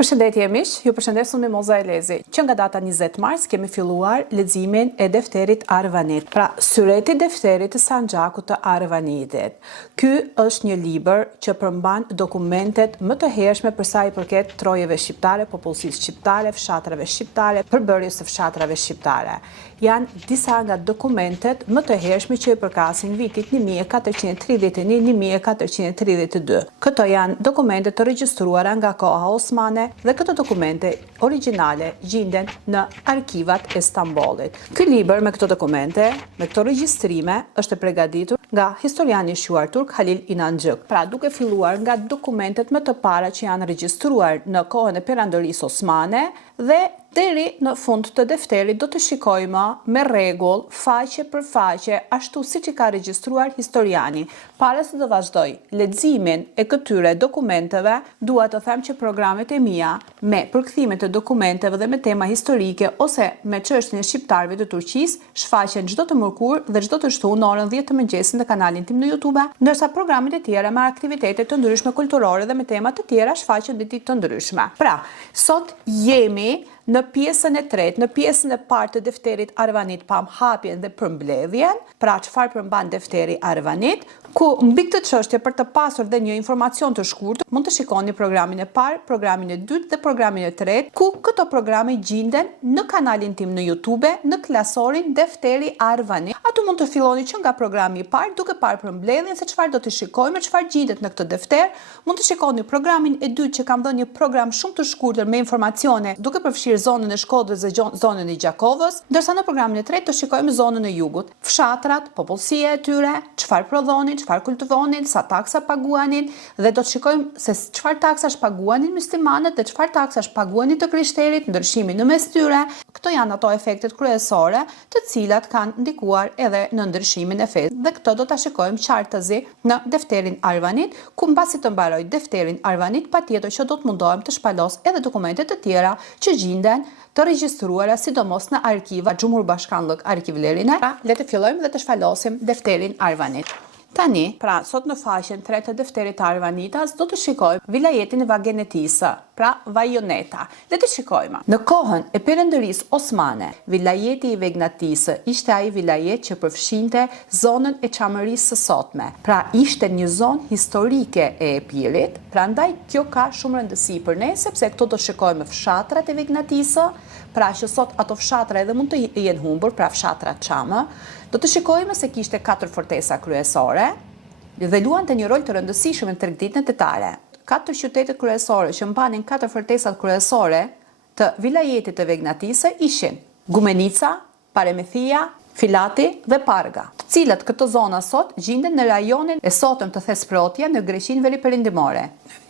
Përshëndetje miq, ju përshëndes unë Mimoza Elezi, që nga data 20 mars kemi filluar leximin e defterit Arvanit. Pra, syreti defterit të Sanxhakut të Arvanitit. Ky është një libër që përmban dokumentet më të hershme për sa i përket trojeve shqiptare, popullsisë shqiptare, fshatrave shqiptare, përbërjes së fshatrave shqiptare. Janë disa nga dokumentet më të hershme që i përkasin vitit 1431-1432. Këto janë dokumente të regjistruara nga koha osmane dhe këto dokumente origjinale gjenden në arkivat e Stambollit. Ky libër me këto dokumente, me këto regjistrime, është e përgatitur nga historiani shquar turk Halil Inanxhik. Pra, duke filluar nga dokumentet më të para që janë regjistruar në kohën e perandorisë osmane dhe deri në fund të defterit do të shikojmë me rregull, faqe për faqe, ashtu siç i ka regjistruar historiani. Para se të vazhdoj leximin e këtyre dokumenteve, dua të them që programet e mia me përkthimet e dokumenteve dhe me tema historike ose me çështjen e shqiptarëve të Turqisë shfaqen çdo të mërkur dhe çdo të shtunë në orën 10 të mëngjesit në kanalin tim në YouTube, ndërsa programet e tjera me aktivitete të ndryshme kulturore dhe me tema të tjera shfaqen ditë të ndryshme. Pra, sot jemi në pjesën e tretë, në pjesën e parë të defterit Arvanit, pam hapjen dhe përmbledhjen, pra çfarë përmban defteri Arvanit, ku mbi këtë çështje për të pasur dhe një informacion të shkurtër, mund të shikoni programin e parë, programin e dytë dhe programin e tretë, ku këto programe gjenden në kanalin tim në YouTube, në klasorin Defteri Arvanit. Atu mund të filloni që nga programi i parë, duke parë përmbledhjen se çfarë do të shikojmë, çfarë gjendet në këtë defter. Mund të shikoni programin e dytë që kam dhënë një program shumë të shkurtër me informacione, duke përfshirë zonën e Shkodrës dhe zonën e Gjakovës, ndërsa në programin e tretë të shikojmë zonën e jugut, fshatrat, popullsia e tyre, çfarë prodhonin, çfarë kultivonin, sa taksa paguanin dhe do të shikojmë se çfarë taksash paguanin muslimanët dhe çfarë taksash paguanin të krishterët, ndryshimin në mes tyre. Këto janë ato efektet kryesore të cilat kanë ndikuar edhe në ndryshimin e fesë. Dhe këto do ta shikojmë qartëzi në defterin Arvanit, ku mbasi të mbaroj defterin Arvanit, patjetër që do të mundohem të shpalos edhe dokumente të tjera që gjenden të regjistruara sidomos në arkiva Cumhurbaşkanlık Arkivlerine. Pra, le të fillojmë dhe të shpalosim defterin Arvanit. Tani, pra, sot në faqen 3 të defterit Arvanitas do të shikojmë vilajetin e Vagenetisë, pra Vajoneta. Le të shikojmë. Në kohën e perëndërisë osmane, vilajeti i Vegnatisë ishte ai vilajet që përfshinte zonën e Çamërisë së sotme. Pra, ishte një zonë historike e Epirit, prandaj kjo ka shumë rëndësi për ne, sepse këto do shikojmë fshatrat e Vegnatisë, pra që sot ato fshatra edhe mund të jenë humbur, pra fshatrat Çamë. Do të shikojmë se kishte 4 fortesa kryesore dhe luante një rol të rëndësishëm në tregditën tetare. 4 qytetet kryesore që mbanin 4 fortesat kryesore të vilajetit të Vegnatisë ishin Gumenica, Paremethia, Filati dhe Parga, të cilat këto zona sot gjenden në rajonin e sotëm të Thesprotia në Greqinë Veriperëndimore.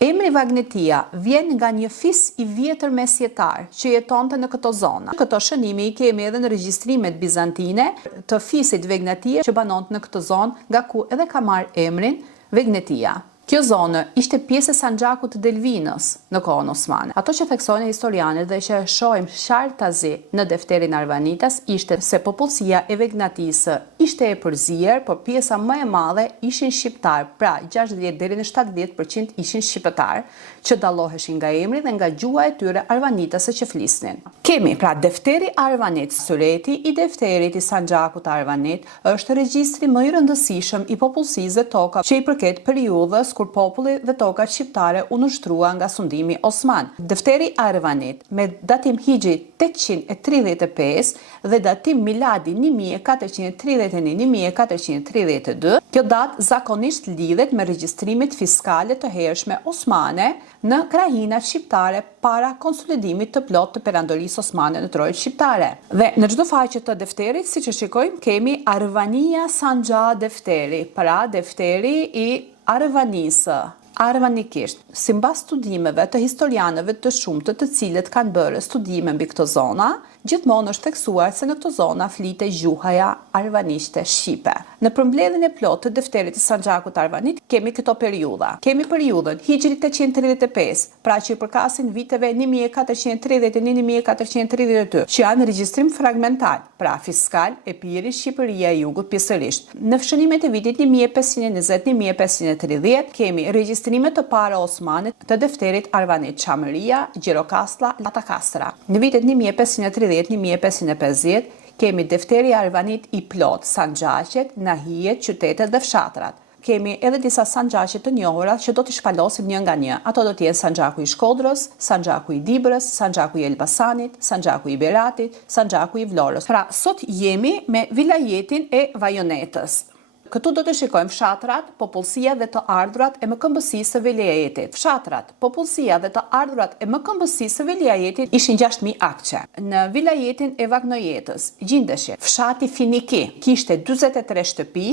Emri Vagnetia vjen nga një fis i vjetër mesjetar që jetonte në këto zona. Këto shënime i kemi edhe në regjistrimet bizantine të fisit Vegnatia që banonte në këtë zonë, nga ku edhe ka marrë emrin Vegnetia. Kjo zonë ishte pjesë e Sanxhakut të Delvinës në kohën osmane. Ato që theksojnë historianët dhe që shohim qartazi në defterin Arvanitas ishte se popullsia e Vegnatisë ishte e përzier, por pjesa më e madhe ishin shqiptar, pra 60 deri në 70% ishin shqiptar, që dalloheshin nga emri dhe nga gjuha e tyre arvanitase që flisnin. Kemi pra defteri Arvanit, sureti i defterit i Sanxhakut Arvanit është regjistri më i rëndësishëm i popullsisë dhe tokave që i përket periudhës kur populli dhe tokat shqiptare u nështrua nga sundimi osman. Defteri Arvanit me datim hijri 835 dhe datim miladi 1431-1432, kjo datë zakonisht lidhet me regjistrimit fiskale të hershme osmane në krajinat shqiptare para konsolidimit të plot të perandorisë osmane në trojët shqiptare. Dhe në çdo faqe të defterit, siç e shikojmë, kemi Arvania Sanxha defteri, pra defteri i Arvanisë, arvanikisht. Sipas studimeve të historianëve të shumtë të cilët kanë bërë studime mbi këto zona, gjithmonë është theksuar se në këto zona flitej gjuhaja arvanishte shqipe. Në përmbledhjen e plotë të defterit të Sanxhakut Arvanit kemi këto periudha. Kemi periudhën hijri 835, pra që i përkasin viteve 1431-1432, që janë regjistrim fragmental, pra fiskal, Epiri, Shqipëria e Jugut pjesërisht. Në fshënimet e vitit 1520-1530 kemi regjistrim Registrimet të para osmane të defterit Arvanit Çamëria, Gjirokastlla, Latakastra. Në vitet 1530-1550 kemi defteri Arvanit i plot, sanxhaqet, nahijet, qytetet dhe fshatrat. Kemi edhe disa sanxhaqe të njohura që do t'i shpalosim një nga një. Ato do t'jenë sanxhaku i Shkodrës, sanxhaku i Dibrës, sanxhaku i Elbasanit, sanxhaku i Beratit, sanxhaku i Vlorës. Pra, sot jemi me vilajetin e Vajonetës. Këtu do të shikojmë fshatrat, popullsia dhe të ardhurat e MKMBS-së së vilajetit. Fshatrat, popullsia dhe të ardhurat e MKMBS-së së vilajetit ishin 6000 akçe. Në vilajetin e Vagnojetës gjindeshin fshati Finiki, kishte 43 shtëpi,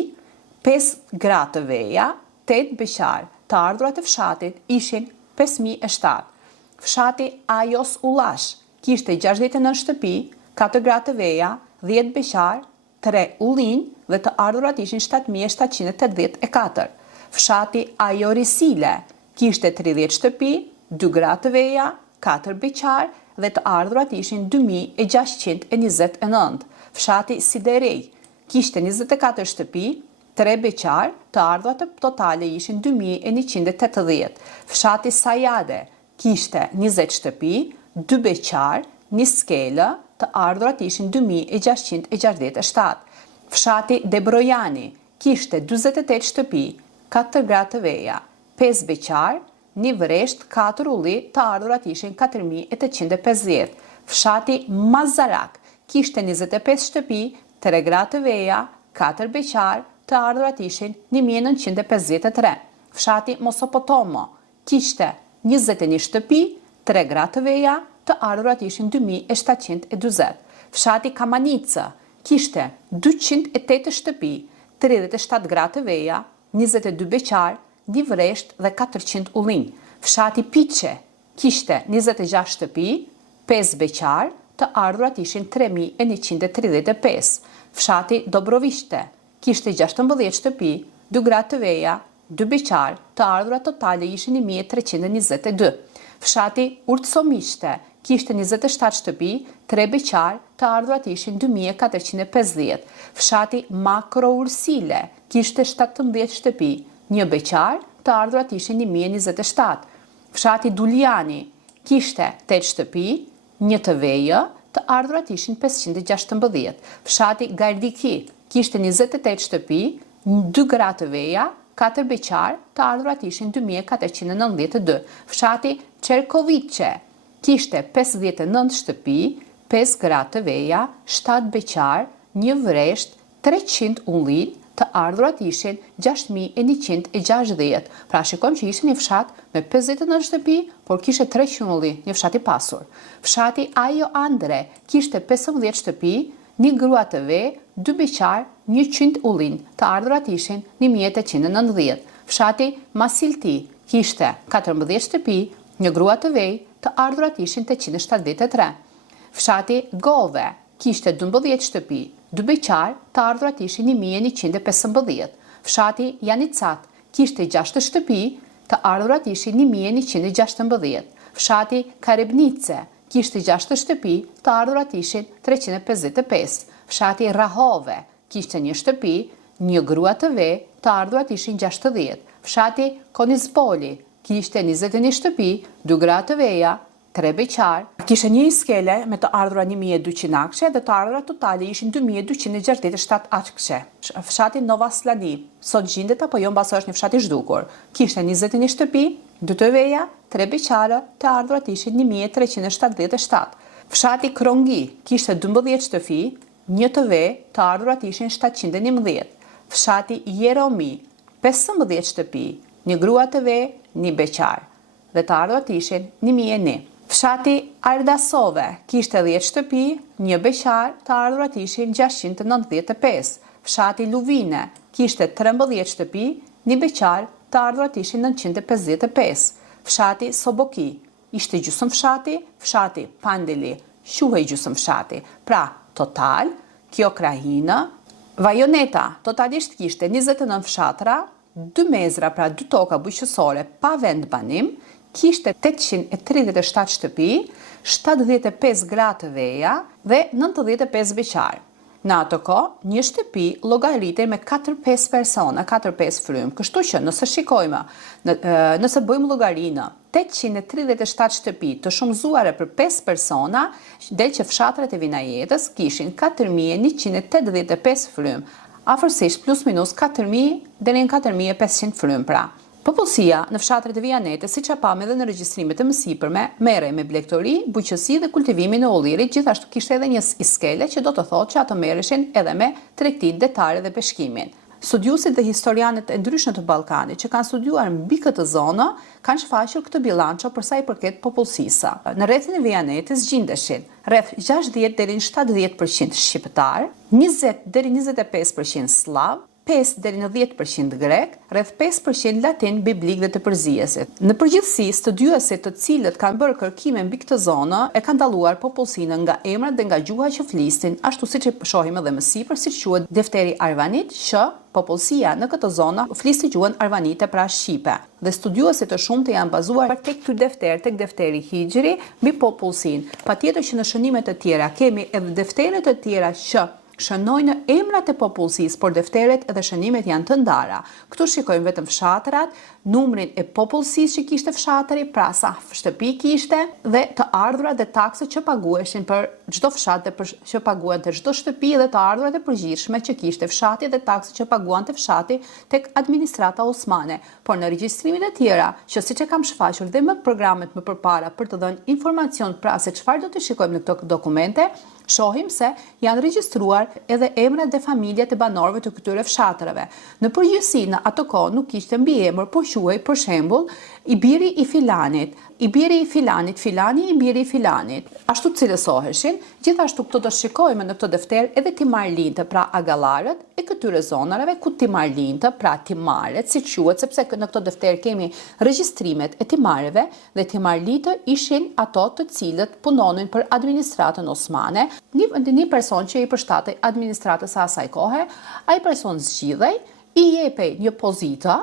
5 gra të veja, 8 beqar. Të ardhurat e fshatit ishin 5007. Fshati Ajos Ullash kishte 69 shtëpi, 4 gra të veja, 10 beqar, 3 ullin dhe të ardhurat ishin 7784. Fshati Ajorisile kishte 30 shtëpi, 2 gra të veja, 4 beqar dhe të ardhurat ishin 2629. Fshati Siderej kishte 24 shtëpi, 3 beqar, të ardhurat totale ishin 2180. Fshati Sajade kishte 20 shtëpi, 2 beqar, 1 skelë, të ardhurat ishin 2667. Fshati Debrojani kishte 48 shtëpi, 4 gra të veja, 5 beqar, 1 vresht, 4 ulli, të ardhurat ishin 4850. Fshati Mazarak kishte 25 shtëpi, 3 gra të veja, 4 beqar, të ardhurat ishin 1953. Fshati Mosopotomo kishte 21 shtëpi, 3 gra të veja, të ardhurat ishin 2740. Fshati Kamanica kishte 208 shtëpi, 37 gra të veja, 22 beqar, 1 vresht dhe 400 ullin. Fshati Piqe kishte 26 shtëpi, 5 beqar, të ardhurat ishin 3135. Fshati Dobrovishte kishte 16 shtëpi, 2 gra të veja, 2 beqar, të ardhurat totale ishin 1322. Fshati Urtsomishte kishte 27 shtëpi, 3 beqar, të ardhurat ishin 2450. Fshati Makroursile kishte 17 shtëpi, 1 beqar, të ardhurat ishin 1027. Fshati Duliani kishte 8 shtëpi, 1 të vejë, të ardhurat ishin 516. Fshati Gardiki kishte 28 shtëpi, 2 gra të veja, 4 beqar, të ardhurat ishin 2492. Fshati Çerkoviçe kishte 59 shtëpi, 5 gra të veja, 7 beqar, 1 vresht, 300 ullin, të ardhurat ishin 6160. Pra shikojmë që ishin një fshat me 59 shtëpi, por kishte 300 ullin, një fshat i pasur. Fshati Ajo Andre kishte 15 shtëpi, 1 grua të ve, 2 beqar, 100 ullin, të ardhurat ishin 1890. Fshati Masilti kishte 14 shtëpi, 1 grua të vej, të ardhurat ishin 873. Fshati Gove kishte 12 shtëpi, 2 beqar, të ardhurat ishin 1115. Fshati Janicat kishte 6 shtëpi, të ardhurat ishin 1116. Fshati Karebnice kishte 6 shtëpi, të ardhurat ishin 355. Fshati Rahove kishte 1 shtëpi, 1 grua të ve, të ardhurat ishin 60. Fshati Konizpoli kishte 21 shtëpi, 2 gra të veja, 3 beqar, kishte 1 skele me të ardhura 1200 akçe dhe të ardhura totale ishin 2267 akçe. Fshati Novaslani, sot gjendet apo jo mbas është një fshat i zhdukur, kishte 21 shtëpi, 2 të veja, 3 beqare, të ardhurat ishin 1377. Fshati Krongi kishte 12 shtëpi, 1 të ve, të ardhurat ishin 711. Fshati Jeromi, 15 shtëpi, 1 grua të ve, 1 beqar, dhe të ardhurat ishin 1001. Fshati Ardasove kishte 10 shtëpi, 1 beqar, të ardhurat ishin 695. Fshati Luvine kishte 13 shtëpi, 1 beqar, të ardhurat ishin 955. Fshati Soboki ishte gjysmë fshati, fshati Pandeli quhej gjysmë fshati. Pra, total, kjo krahinë, Vajoneta totalisht kishte 29 fshatra, 2 mezra, pra 2 toka bujqësore pa vend banim, kishte 837 shtëpi, 75 gra të veja dhe 95 beqar. Në ato kohë, një shtëpi llogaritej me 4-5 persona, 4-5 frymë. Kështu që nëse shikojmë, nëse bëjmë llogarinë 837 shtëpi të shumëzuara për 5 persona, del që fshatrat e vinajetës kishin 4185 frymë, afërsisht plus minus 4000 deri në 4500 frymë pra. Popullsia në fshatrat e Vijanetës, siç e pam edhe në regjistrimet e mësipërme, merrej me blegtori, bujqësi dhe kultivimin e ullirit, gjithashtu kishte edhe një iskele që do të thotë që ato merreshin edhe me tregtinë detare dhe peshkimin. Studiuesit dhe historianët e ndryshëm të Ballkanit që kanë studiuar mbi këtë zonë kanë shfaqur këtë bilanço për sa i përket popullsisë. Në rrethin e Vijanetës gjindeshin rreth 60 deri në 70% shqiptar, 20 deri 25% slav, 5 deri në 10% grek, rreth 5% latin, biblik dhe të përzijesit. Në përgjithësi, studiuesit të cilët kanë bërë kërkime mbi këtë zonë e kanë dalluar popullsinë nga emrat dhe nga gjuha që flisnin, ashtu siç e shohim edhe më sipër, siç quhet defteri Arvanit, që popullsia në këtë zonë fliste gjuhën arvanite pra shqipe. Dhe studiuesit të shumtë janë bazuar tek ky defter, tek defteri Hijri, mbi popullsinë. Patjetër që në shënimet e tjera kemi edhe deftere të tjera që shënojnë emrat e popullsisë, por defteret edhe shënimet janë të ndara. Këtu shikojmë vetëm fshatrat, numrin e popullsisë që kishte fshatri, pra sa shtëpi kishte, dhe të ardhurat dhe taksat që paguheshin për çdo fshat dhe që paguante çdo shtëpi, dhe të ardhurat e përgjithshme që kishte fshati dhe taksat që paguante fshati tek administrata osmane. Por në regjistrimet e tjera, që siç e kam shfaqur dhe më programet më përpara për të dhënë informacion pra se çfarë do të shikojmë në këto dokumente, shohim se janë regjistruar edhe emrat dhe familjet e banorëve të këtyre fshatrave. Në përgjithësi në ato kohë nuk kishte mbiemër, por quhej për shembull i biri i filanit, i biri i filanit, filani i biri i filanit. Ashtu cilësoheshin, gjithashtu këto do shikojmë në këtë defter edhe timarlinte, pra agallarët e këtyre zonareve, ku timarlinte, pra timaret, si quhet, sepse në këtë defter kemi regjistrimet e timareve dhe timarlite ishin ato të cilët punonin për administratën osmane. Një person që i përshtatej administratës së asaj kohe, ai person zgjidhej, i jepej një pozitë.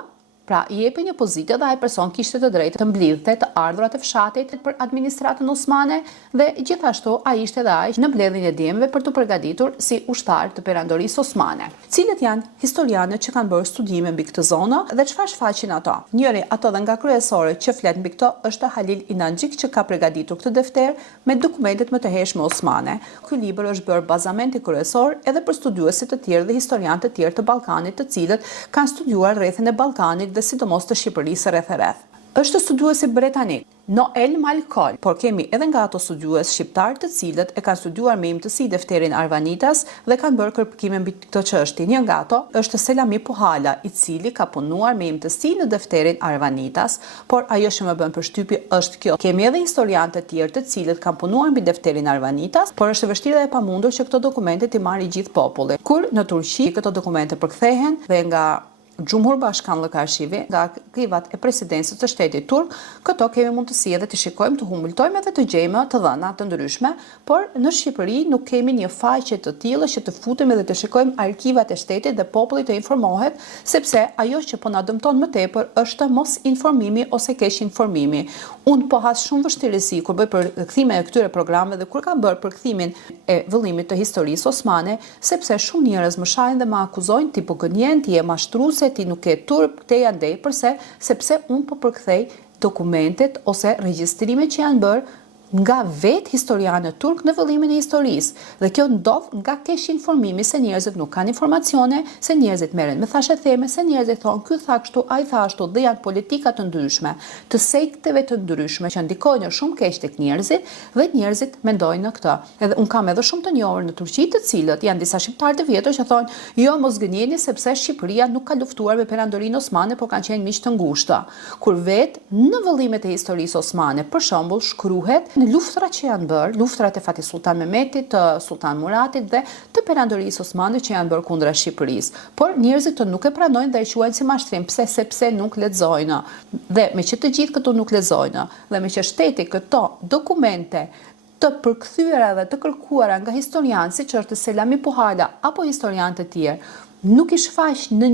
Pra, i jepej një pozitë dhe ai person kishte të drejtë të mblidhte të ardhurat e fshatit për administratën osmane dhe gjithashtu ai ishte edhe ai në mbledhjen e djemve për të përgatitur si ushtar të perandorisë osmane. Cilët janë historianët që kanë bërë studime mbi këtë zonë dhe çfarë shfaqin ato? Njëri ato dhe nga kryesorët që flet mbi këto është Halil Inanxhik, që ka përgatitur këtë defter me dokumentet më të hershme osmane. Ky libër është bërë bazamenti kryesor edhe për studiuesit të tjerë dhe historianë të tjerë të Ballkanit, të cilët kanë studiuar rrethin e Ballkanit dhe sidomos të Shqipërisë rreth e rreth. Është studiuesi britanik Noel Malkol, por kemi edhe nga ato studiues shqiptar të cilët e kanë studiuar me imtësi defterin Arvanitas dhe kanë bërë kërkime mbi këtë çështje. Një nga ato është Selami Puhala, i cili ka punuar me imtësi në defterin Arvanitas, por ajo që më bën përshtypje është kjo. Kemi edhe historianë të tjerë të cilët kanë punuar mbi defterin Arvanitas, por është vështirë dhe e pamundur që këto dokumente t'i marrë i gjithë populli. Kur në Turqi këto dokumente përkthehen dhe nga Cumhurbaşkanlık Arşivi, nga arkivat e presidencës të shtetit turk, këto kemi mundësi edhe të shikojmë, të humultojmë edhe të gjejmë të dhëna të ndryshme, por në Shqipëri nuk kemi një faqe të tillë që të futemi dhe të shikojmë arkivat e shtetit dhe populli të informohet, sepse ajo që po na dëmton më tepër është mos informimi ose keq informimi. Unë po has shumë vështirësi kur bëj përkthime e këtyre programeve dhe kur kam bërë përkthimin e vëllimit të historisë osmane, sepse shumë njerëz më shahin dhe më akuzojnë ti po gënjen, ti je mashtruese, ti nuk e turp, te janë dej, përse? Sepse unë po përkthej dokumentet ose regjistrimet që janë bërë nga vetë historianët turk në vëllimin e historisë. Dhe kjo ndodh nga keq informimi, se njerëzit nuk kanë informacione, se njerëzit merren me thashë theme, se njerëzit thonë ky tha kështu, ai tha ashtu, dhe janë politika të ndryshme, të sekteve të ndryshme që ndikojnë shumë keq tek njerëzit dhe njerëzit mendojnë në këtë. Edhe un kam edhe shumë të njohur në Turqi, të cilët janë disa shqiptarë të vjetër që thonë, jo mos gënjeni sepse Shqipëria nuk ka luftuar me perandorinë osmane, por kanë qenë miq të ngushtë. Kur vetë në vëllimet e historisë osmane, për shembull, shkruhet në luftrat që janë bërë, luftrat e Fatih Sultan Mehmetit, të Sultan Muratit dhe të perandorisë osmane që janë bërë kundra Shqipërisë. Por njerëzit të nuk e pranojnë dhe e quajnë si mashtrim. Pse? Sepse nuk lexojnë. Dhe me që të gjithë këto nuk lexojnë, dhe me që shteti këto dokumente të përkthyera dhe të kërkuara nga historianë, siç është Selami Puhala apo historianë të tjerë, nuk i shfaq në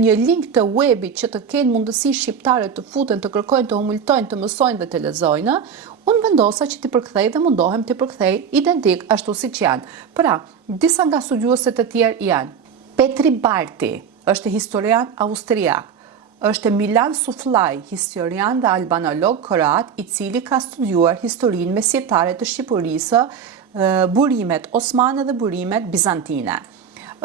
një link të webit që të kenë mundësi shqiptarët të futen, të kërkojnë, të humultojnë, të mësojnë dhe të lexojnë, unë vendosa që t'i përkthej dhe mundohem t'i përkthej identik ashtu si që janë. Pra, disa nga studiuesit të tjerë janë Petri Barti, është historian austriak, është Milan Sufllaj, historian dhe albanolog kroat, i cili ka studiuar historinë mesjetare të Shqipërisë, burimet osmane dhe burimet bizantine.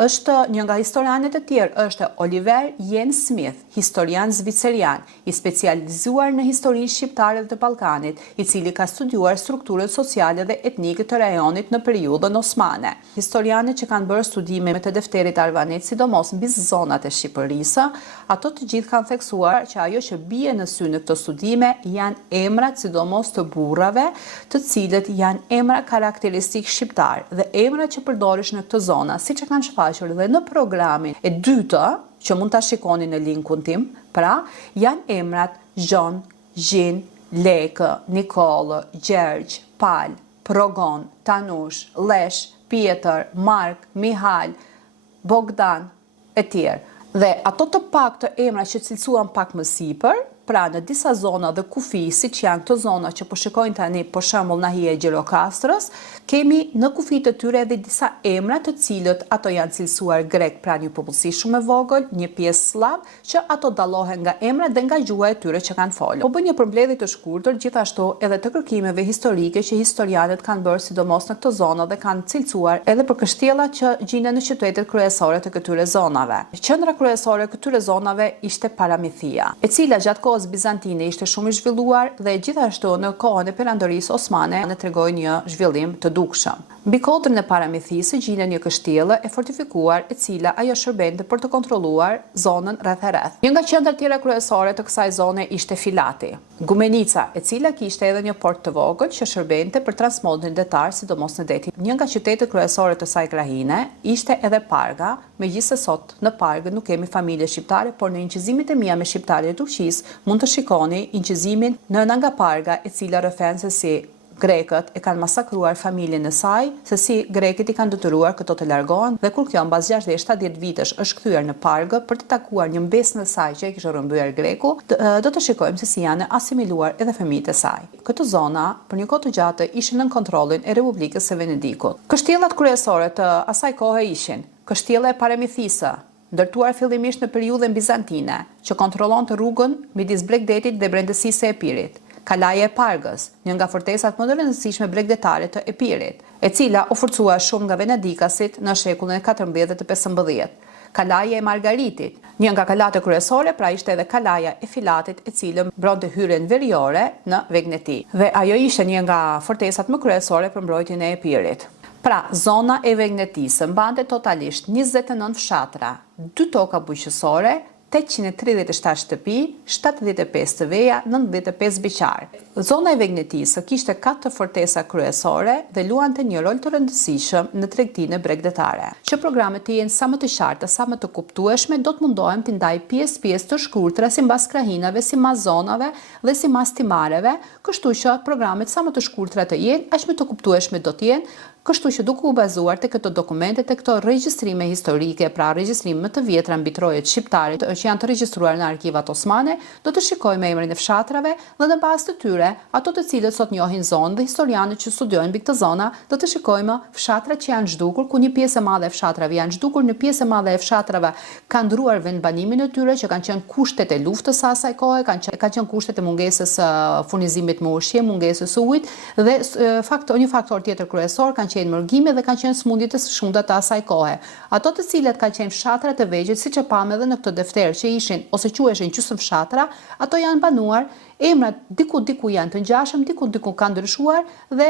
Është një nga historianët e tjerë është Oliver Jens Smith, historian zvicerian, i specializuar në historinë shqiptare dhe të Ballkanit, i cili ka studiuar strukturët sociale dhe etnike të rajonit në periudhën osmane. Historianët që kanë bërë studime me të defterit Arvanit, sidomos mbi zonat e Shqipërisë, ato të gjithë kanë theksuar që ajo që bie në sy në këto studime janë emrat sidomos të burrave, të cilët janë emra karakteristik shqiptar dhe emrat që përdorish në këtë zona, siç e kanë shfaqur dhe në programin e dytë, që mund ta shikoni në linkun tim, pra janë emrat John, Gjin, Lekë, Nikolë, Gjergj, Pal, Progon, Tanush, Lesh, Pjetër, Mark, Mihal, Bogdan e tjerë. Dhe ato të pak të emra që cilësuan pak më sipër, pra në disa zona dhe kufi, si që janë këto zona që po shikojnë tani, për shembull Nahia e Gjirokastrës, kemi në kufit të tyre edhe disa emra të cilët ato janë cilësuar grek, pra një popullsi shumë e vogël, një pjesë slav, që ato dallohen nga emrat dhe nga gjuha e tyre që kanë folur. Po bëj një përmbledhje të shkurtër gjithashtu edhe të kërkimeve historike që historianët kanë bërë sidomos në këto zona dhe kanë cilësuar edhe për kështjellat që gjenden në qytetet kryesore të këtyre zonave. Qendra kryesore e këtyre zonave ishte Paramithia, e cila gjatë kohës bizantine ishte shumë i zhvilluar dhe gjithashtu në kohën e perandorisë osmane ne tregoi një zhvillim të dukshëm. Mbi kodrën e Paramithisë gjenden një kështjellë e fortifikuar e cila ajo shërbente për të kontrolluar zonën rreth e rreth. Një nga qendrat tjera kryesore të kësaj zone ishte Filati, Gumenica, e cila kishte edhe një port të vogël që shërbente për transportin detar, sidomos në deti. Një nga qytetet kryesore të saj krahine ishte edhe Parga, megjithëse sot në Pargë nuk kemi familje shqiptare, por në inqizimet e mia me shqiptarë të Turqisë mund të shikoni inqizimin në nga Parga, e cila rrëfen se si Grekët e kanë masakruar familjen e saj, se si Grekët i kanë detyruar këto të largohen dhe kur kjo mbas 60-70 vitesh është kthyer në Pargë për të takuar një mbesën e saj që e kishte rrëmbyer Greku, do të shikojmë se si janë asimiluar edhe fëmijët e saj. Këto zona për një kohë të gjatë ishin nën kontrollin e Republikës së Venedikut. Kështjellat kryesore të asaj kohe ishin kështjella e Paramithisë, ndërtuar fillimisht në periudhën bizantine, që kontrollonte rrugën midis Bregdetit dhe brendësisë së Epirit. Kalaja e Pargës, një nga fortesat më të rëndësishme bregdetare të Epirit, e cila u forcua shumë nga venedikasit në shekullin e 14 dhe 15. Kalaja e Margaritit, një nga kalatë kryesore, pra ishte edhe kalaja e Filatit, e cilën mbronte hyrjen veriore në Vegneti. Dhe ajo ishte një nga fortesat më kryesore për mbrojtjen e Epirit. Pra, zona e Vegnetisë mbante totalisht 29 fshatra, 2 toka bujqësore, 837 shtëpi, 75 të veja, 95 beqar. Zona e Vegnetisë kishte 4 fortesa kryesore dhe luante një rol të rëndësishëm në tregtinë bregdetare. Që programet të jenë sa më të qarta, sa më të kuptueshme, do të mundohem të ndaj pjesë të shkurtra sipas krahinave, sipas zonave dhe sipas timareve, kështu që programet sa më të shkurtra të jenë, aq më të kuptueshme do të jenë. Kështu që duke u bazuar te këto dokumente, te këto regjistrime historike, pra regjistrime më të vjetra mbi trojet shqiptare që janë të regjistruar në arkivat osmane, do të shikojmë emrin e fshatrave dhe në bazë të tyre, ato të cilët sot njohin zonë dhe historianët që studiojnë mbi këtë zona, do të shikojmë fshatrat që janë zhdukur, ku një pjesë e madhe e fshatrave janë zhdukur, një pjesë e madhe e fshatrave kanë ndruar vendbanimin e tyre, që kanë qenë kushtet e luftës së asaj kohe, kanë qenë kushtet e mungesës furnizimit me ushqim, mungesës së ujit dhe një faktor tjetër kryesor kanë qenë mërgime dhe kanë qenë smundjet e shumta të asaj kohe. Ato të cilat kanë qenë fshatrat e vegjël, siç e pam edhe në këtë defter, që ishin ose quheshin gjysmë fshatra, ato janë banuar, emrat diku janë të ngjashëm, diku kanë ndryshuar dhe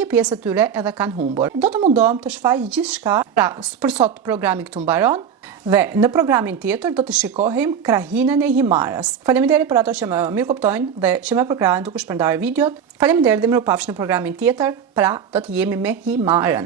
një pjesë e tyre edhe kanë humbur. Do të mundohem të shfaq gjithçka. Pra, për sot programi këtu mbaron. Dhe në programin tjetër do të shikohim krahinën e Himarës. Faleminderit për ato që më mirë kuptojnë dhe që më përkrahen duke shpërndarë videot. Faleminderit dhe mirupafsh në programin tjetër, pra do të jemi me Himarën.